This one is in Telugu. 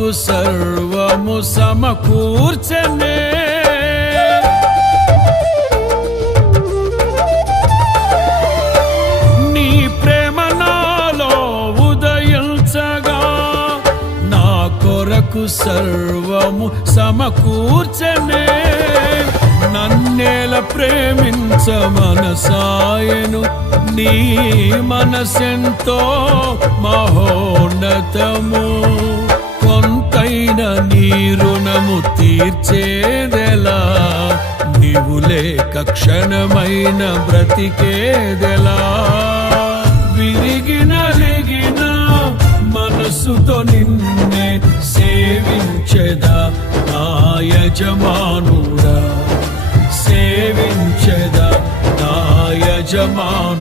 కొరకు సర్వము సమకూర్చనే. నీ ప్రేమ నాలో ఉదయించగా నా కొరకు సర్వము సమకూర్చనే. నన్నేల ప్రేమించ మనసాయను, నీ మనసెంతో మహోన్నతము. కొంతైన నీ రుణము తీర్చేదెలా, నీవు లేక క్షణమైన బ్రతికేదెలా. విరిగిన లెగిన మనసుతో నిన్నే సేవించెదా నా యజమానుడా, సేవించెదా నా యజమాను.